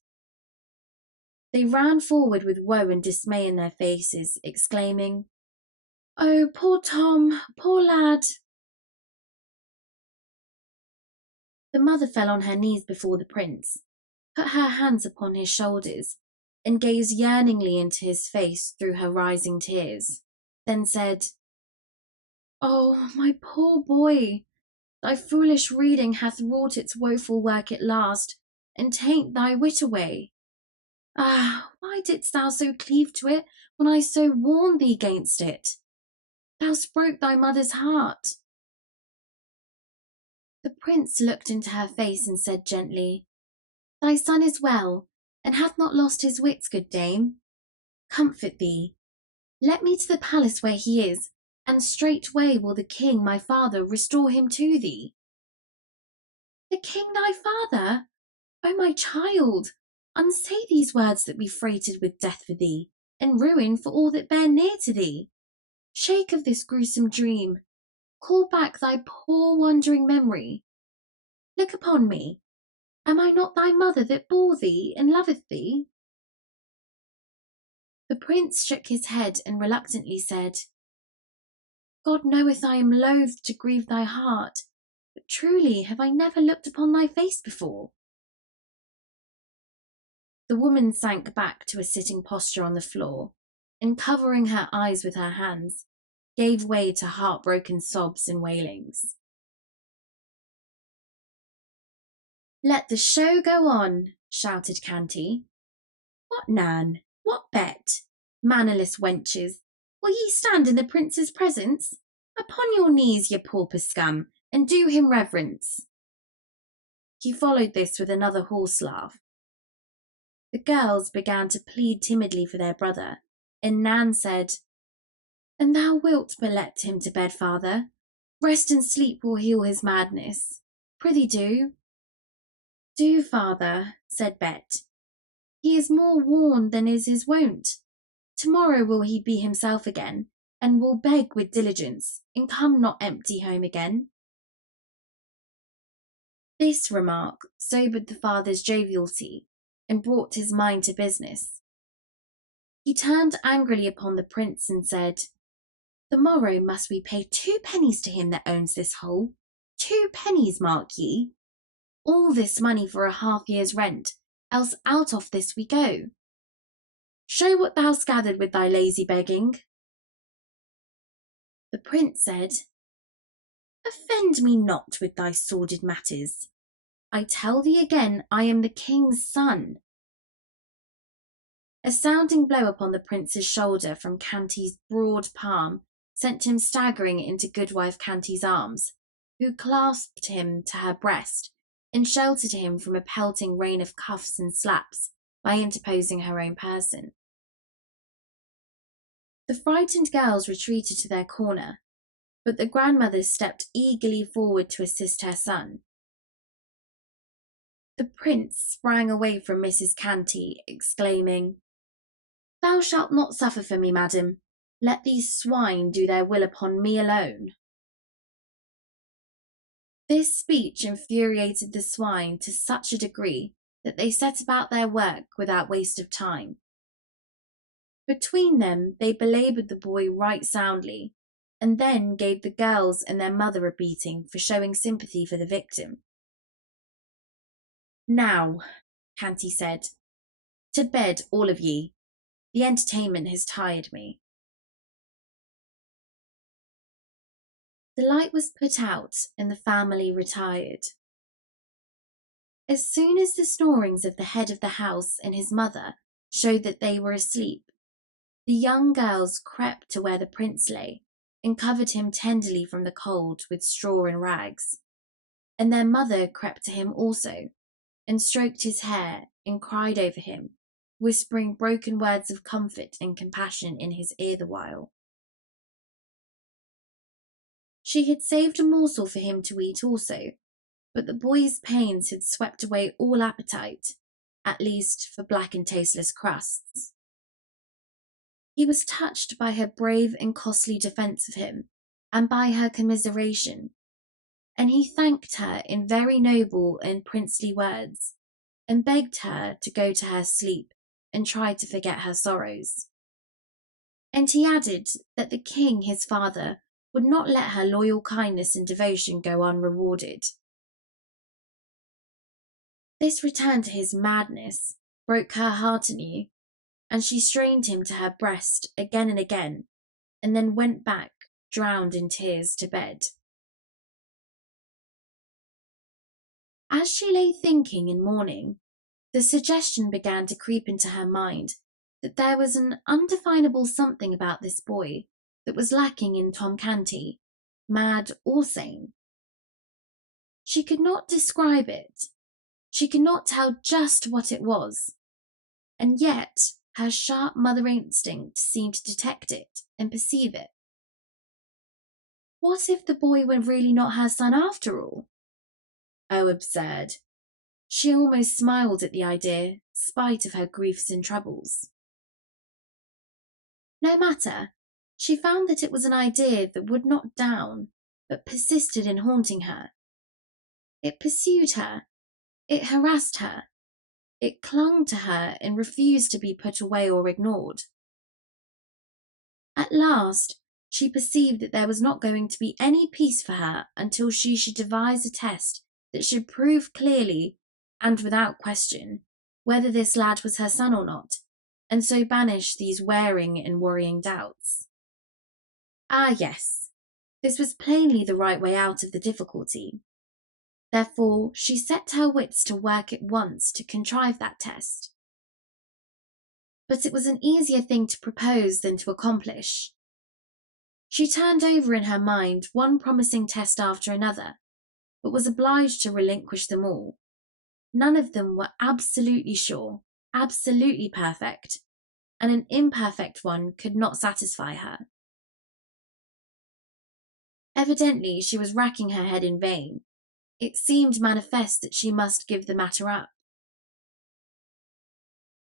They ran forward with woe and dismay in their faces, exclaiming, "Oh, poor Tom, poor lad!" The mother fell on her knees before the prince, put her hands upon his shoulders, and gazed yearningly into his face through her rising tears, then said, "Oh, my poor boy, thy foolish reading hath wrought its woeful work at last, and ta'en thy wit away. Ah, why didst thou so cleave to it when I so warned thee against it? Thou broke thy mother's heart." The prince looked into her face and said gently, "Thy son is well, and hath not lost his wits, good dame. Comfort thee. Let me to the palace where he is, and straightway will the king, my father, restore him to thee." "The king thy father? O my child, unsay these words that be freighted with death for thee, and ruin for all that bear near to thee. Shake of this gruesome dream. Call back thy poor wandering memory. Look upon me. Am I not thy mother that bore thee and loveth thee? The prince shook his head and reluctantly said, God knoweth I am loath to grieve thy heart, but truly have I never looked upon thy face before. The woman sank back to a sitting posture on the floor, and covering her eyes with her hands, gave way to heartbroken sobs and wailings. Let the show go on, shouted Canty. What, Nan? What bet? Mannerless wenches, will ye stand in the prince's presence? Upon your knees, ye pauper scum, and do him reverence. He followed this with another horse laugh. The girls began to plead timidly for their brother, and Nan said, And thou wilt but let him to bed, father. Rest and sleep will heal his madness. Prithee do. Do, father, said Bet. He is more worn than is his wont. Tomorrow will he be himself again, and will beg with diligence, and come not empty home again. This remark sobered the father's jovialty, and brought his mind to business. He turned angrily upon the prince and said, The morrow must we pay 2 pennies to him that owns this hole. 2 pennies, mark ye. All this money for a half-year's rent, else out of this we go. Show what thou'st gathered with thy lazy begging. The prince said, Offend me not with thy sordid matters. I tell thee again, I am the king's son. A sounding blow upon the prince's shoulder from Canty's broad palm sent him staggering into Goodwife Canty's arms, who clasped him to her breast and sheltered him from a pelting rain of cuffs and slaps by interposing her own person. The frightened girls retreated to their corner, but the grandmother stepped eagerly forward to assist her son. The prince sprang away from Mrs. Canty, exclaiming, Thou shalt not suffer for me, madam. Let these swine do their will upon me alone. This speech infuriated the swine to such a degree that they set about their work without waste of time. Between them they belaboured the boy right soundly, and then gave the girls and their mother a beating for showing sympathy for the victim. Now, Canty said, to bed, all of ye. The entertainment has tired me. The light was put out and the family retired. As soon as the snorings of the head of the house and his mother showed that they were asleep, the young girls crept to where the prince lay and covered him tenderly from the cold with straw and rags. And their mother crept to him also and stroked his hair and cried over him, whispering broken words of comfort and compassion in his ear the while. She had saved a morsel for him to eat also, but the boy's pains had swept away all appetite, at least for black and tasteless crusts. He was touched by her brave and costly defence of him, and by her commiseration, and he thanked her in very noble and princely words, and begged her to go to her sleep and try to forget her sorrows. And he added that the king, his father, would not let her loyal kindness and devotion go unrewarded. This return to his madness broke her heart anew, and she strained him to her breast again and again, and then went back, drowned in tears, to bed. As she lay thinking and mourning, the suggestion began to creep into her mind that there was an undefinable something about this boy that was lacking in Tom Canty, mad or sane. She could not describe it. She could not tell just what it was, and yet her sharp mother instinct seemed to detect it and perceive it. What if the boy were really not her son after all? Oh, absurd. She almost smiled at the idea, spite of her griefs and troubles. No matter, she found that it was an idea that would not down, but persisted in haunting her. It pursued her, it harassed her, it clung to her and refused to be put away or ignored. At last, she perceived that there was not going to be any peace for her until she should devise a test that should prove clearly and without question whether this lad was her son or not, and so banish these wearing and worrying doubts. Ah, yes, this was plainly the right way out of the difficulty. Therefore, she set her wits to work at once to contrive that test. But it was an easier thing to propose than to accomplish. She turned over in her mind one promising test after another, but was obliged to relinquish them all. None of them were absolutely sure, absolutely perfect, and an imperfect one could not satisfy her. Evidently, she was racking her head in vain. It seemed manifest that she must give the matter up.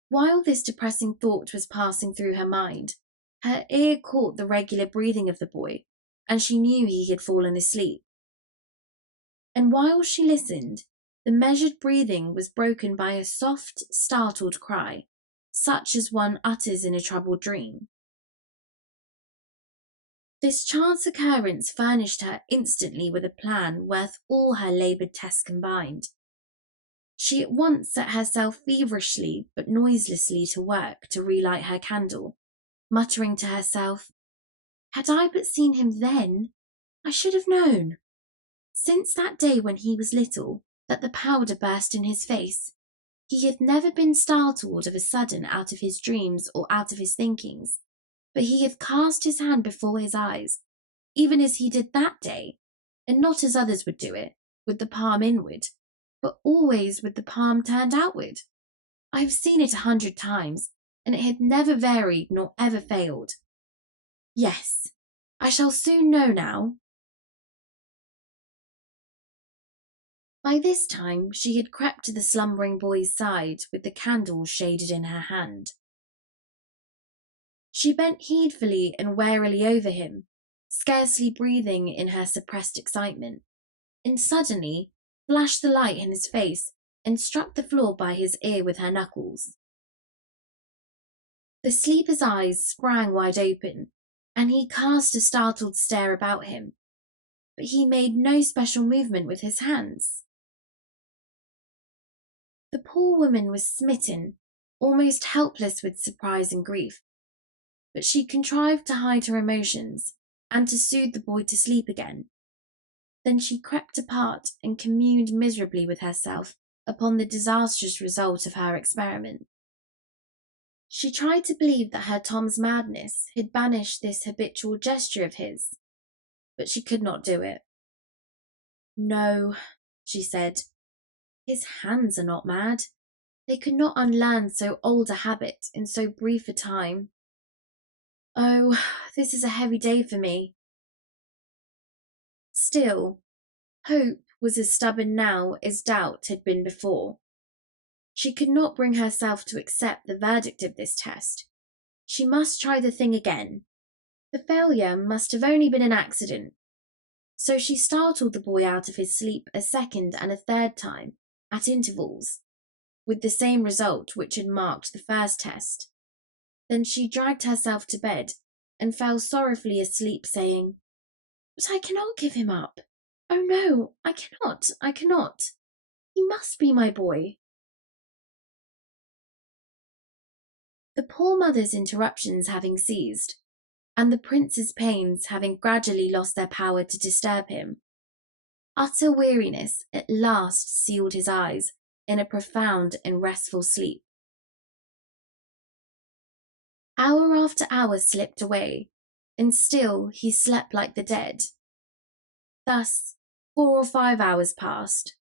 While this depressing thought was passing through her mind, her ear caught the regular breathing of the boy, and she knew he had fallen asleep. And while she listened, the measured breathing was broken by a soft, startled cry, such as one utters in a troubled dream. This chance occurrence furnished her instantly with a plan worth all her laboured tests combined. She at once set herself feverishly but noiselessly to work to relight her candle, muttering to herself, "Had I but seen him then, I should have known. Since that day when he was little, that the powder burst in his face, he hath never been startled of a sudden out of his dreams or out of his thinkings, but he hath cast his hand before his eyes, even as he did that day, and not as others would do it, with the palm inward, but always with the palm turned outward. I have seen it 100 times, and it hath never varied nor ever failed. Yes, I shall soon know now." By this time she had crept to the slumbering boy's side with the candle shaded in her hand. She bent heedfully and warily over him, scarcely breathing in her suppressed excitement, and suddenly flashed the light in his face and struck the floor by his ear with her knuckles. The sleeper's eyes sprang wide open, and he cast a startled stare about him, but he made no special movement with his hands. The poor woman was smitten, almost helpless with surprise and grief, but she contrived to hide her emotions and to soothe the boy to sleep again. Then she crept apart and communed miserably with herself upon the disastrous result of her experiment. She tried to believe that her Tom's madness had banished this habitual gesture of his, but she could not do it. "No," she said, "his hands are not mad. They could not unlearn so old a habit in so brief a time. Oh, this is a heavy day for me." Still, hope was as stubborn now as doubt had been before. She could not bring herself to accept the verdict of this test. She must try the thing again. The failure must have only been an accident. So she startled the boy out of his sleep a second and a third time, at intervals, with the same result which had marked the first test. Then she dragged herself to bed and fell sorrowfully asleep, saying, "But I cannot give him up. Oh no, I cannot. He must be my boy." The poor mother's interruptions having ceased, and the prince's pains having gradually lost their power to disturb him, utter weariness at last sealed his eyes in a profound and restful sleep. Hour after hour slipped away, and still he slept like the dead. Thus 4 or 5 hours passed.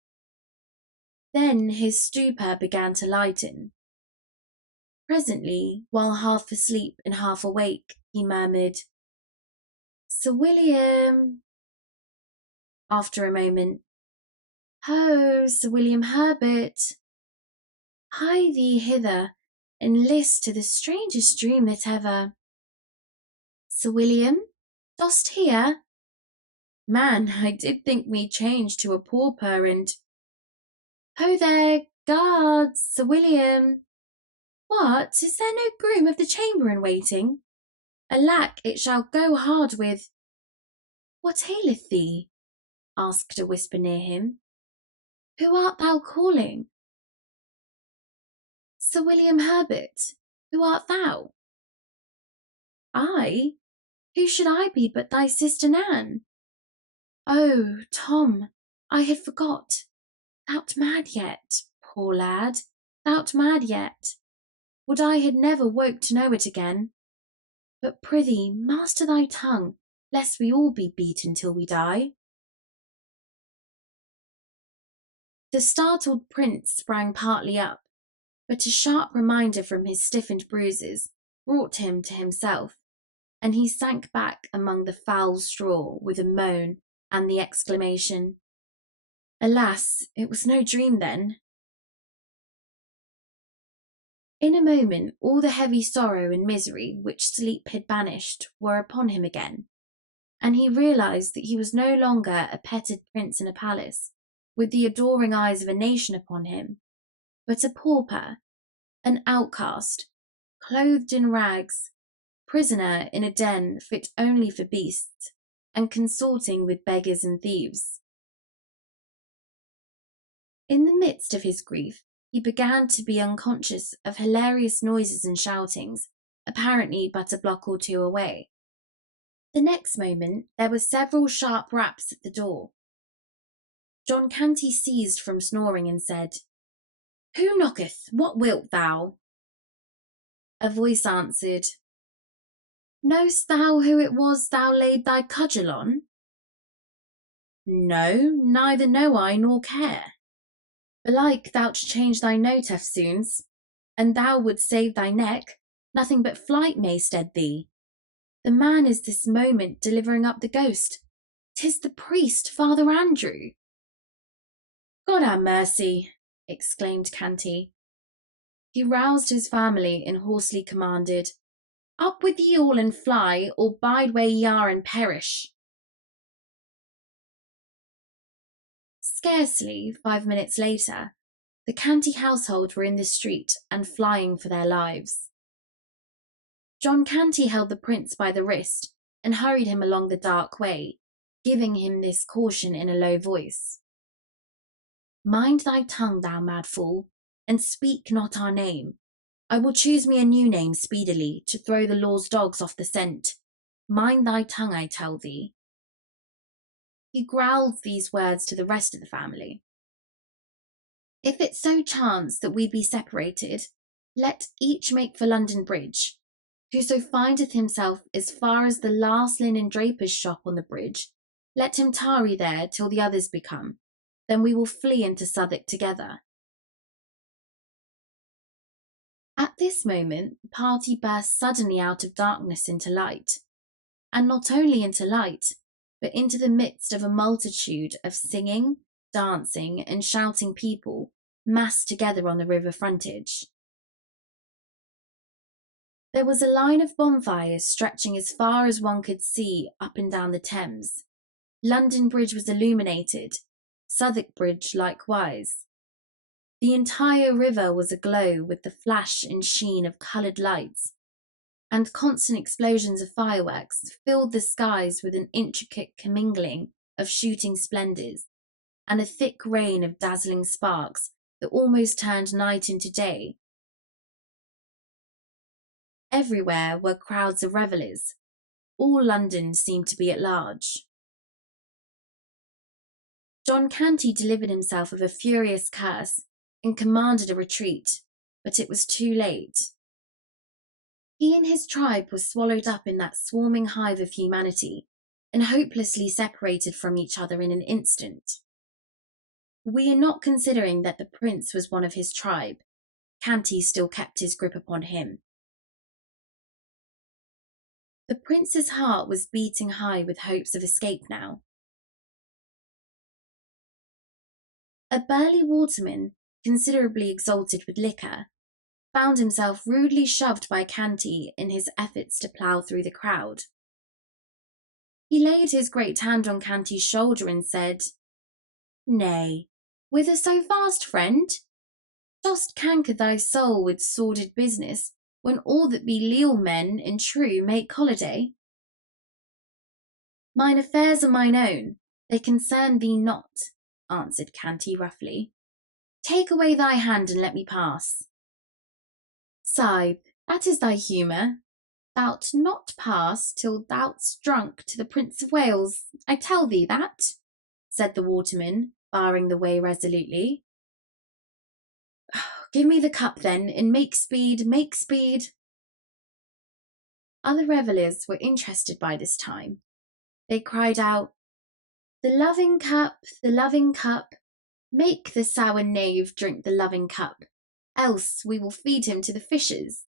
Then his stupor began to lighten. Presently, while half asleep and half awake, he murmured, "Sir William." After a moment, "Ho, Sir William Herbert, hie thee hither, and list to the strangest dream that ever. Sir William, dost hear?" Man, I did think me changed to a pauper and— Ho there, guards, Sir William! What, is there no groom of the chamber in waiting? Alack, it shall go hard with— What aileth thee? Asked a whisper near him. Who art thou calling? Sir William Herbert, who art thou? I? Who should I be but thy sister Nan? Oh, Tom, I had forgot. Thou'rt mad yet, poor lad, thou'rt mad yet. Would I had never woke to know it again. But prithee, master thy tongue, lest we all be beaten till we die. The startled prince sprang partly up, but a sharp reminder from his stiffened bruises brought him to himself, and he sank back among the foul straw with a moan and the exclamation, Alas, it was no dream then. In a moment all the heavy sorrow and misery which sleep had banished were upon him again, and he realised that he was no longer a petted prince in a palace, with the adoring eyes of a nation upon him, but a pauper, an outcast, clothed in rags, prisoner in a den fit only for beasts, and consorting with beggars and thieves. In the midst of his grief, he began to be unconscious of hilarious noises and shoutings, apparently but a block or two away. The next moment there were several sharp raps at the door. John Canty ceased from snoring and said, Who knocketh? What wilt thou? A voice answered, Know'st thou who it was thou laid thy cudgel on? No, neither know I nor care. Belike thou'lt change thy note eftsoons, and thou wouldst save thy neck, nothing but flight may stead thee. The man is this moment delivering up the ghost. 'Tis the priest, Father Andrew. God ha' mercy, exclaimed Canty. He roused his family and hoarsely commanded, Up with ye all and fly, or bide where ye are and perish. Scarcely 5 minutes later, the Canty household were in the street and flying for their lives. John Canty held the prince by the wrist and hurried him along the dark way, giving him this caution in a low voice. Mind thy tongue, thou mad fool, and speak not our name. I will choose me a new name speedily to throw the law's dogs off the scent. Mind thy tongue, I tell thee. He growled these words to the rest of the family. If it so chance that we be separated, let each make for London Bridge. Whoso findeth himself as far as the last linen draper's shop on the bridge, let him tarry there till the others be come. Then we will flee into Southwark together. At this moment the party burst suddenly out of darkness into light, and not only into light, but into the midst of a multitude of singing, dancing, and shouting people massed together on the river frontage. There was a line of bonfires stretching as far as one could see up and down the Thames. London Bridge was illuminated, Southwark Bridge likewise. The entire river was aglow with the flash and sheen of coloured lights, and constant explosions of fireworks filled the skies with an intricate commingling of shooting splendours, and a thick rain of dazzling sparks that almost turned night into day. Everywhere were crowds of revellers. All London seemed to be at large. John Canty delivered himself of a furious curse and commanded a retreat, but it was too late. He and his tribe were swallowed up in that swarming hive of humanity and hopelessly separated from each other in an instant. We are not considering that the prince was one of his tribe. Canty still kept his grip upon him. The prince's heart was beating high with hopes of escape now. A burly waterman, considerably exalted with liquor, found himself rudely shoved by Canty in his efforts to plough through the crowd. He laid his great hand on Canty's shoulder and said, "Nay, whither so fast, friend? Dost canker thy soul with sordid business, when all that be leal men and true make holiday?" "Mine affairs are mine own, they concern thee not," answered Canty roughly. "Take away thy hand and let me pass." "Sahib, that is thy humour. Thou'lt not pass till thou'st drunk to the Prince of Wales, I tell thee that," said the waterman, barring the way resolutely. "Give me the cup then, and make speed, make speed." Other revellers were interested by this time. They cried out, the loving cup, make the sour knave drink the loving cup, else we will feed him to the fishes."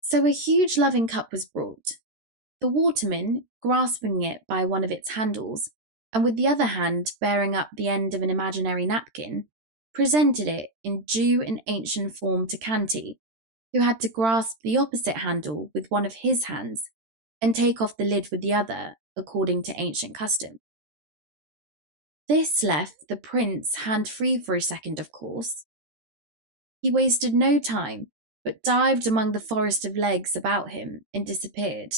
So a huge loving cup was brought. The waterman, grasping it by one of its handles, and with the other hand bearing up the end of an imaginary napkin, presented it in due and ancient form to Canty, who had to grasp the opposite handle with one of his hands and take off the lid with the other, according to ancient custom. This left the prince hand-free for a second, of course. He wasted no time, but dived among the forest of legs about him and disappeared.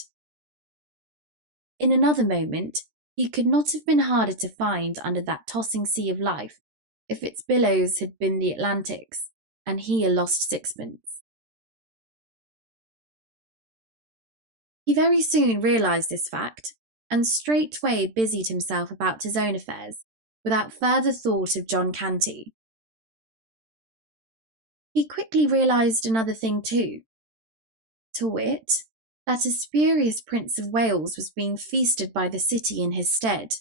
In another moment, he could not have been harder to find under that tossing sea of life if its billows had been the Atlantic's, and he a lost sixpence. He very soon realised this fact, and straightway busied himself about his own affairs, without further thought of John Canty. He quickly realised another thing too, to wit, that a spurious Prince of Wales was being feasted by the city in his stead.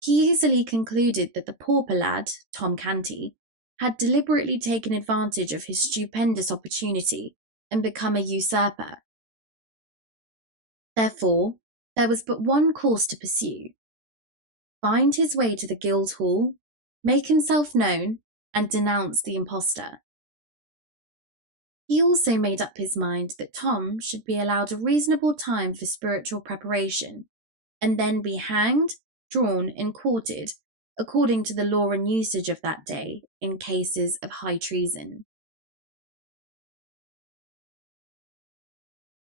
He easily concluded that the pauper lad, Tom Canty, had deliberately taken advantage of his stupendous opportunity and become a usurper. Therefore, there was but one course to pursue: find his way to the Guildhall, make himself known, and denounce the impostor. He also made up his mind that Tom should be allowed a reasonable time for spiritual preparation, and then be hanged, drawn, and quartered, according to the law and usage of that day, in cases of high treason.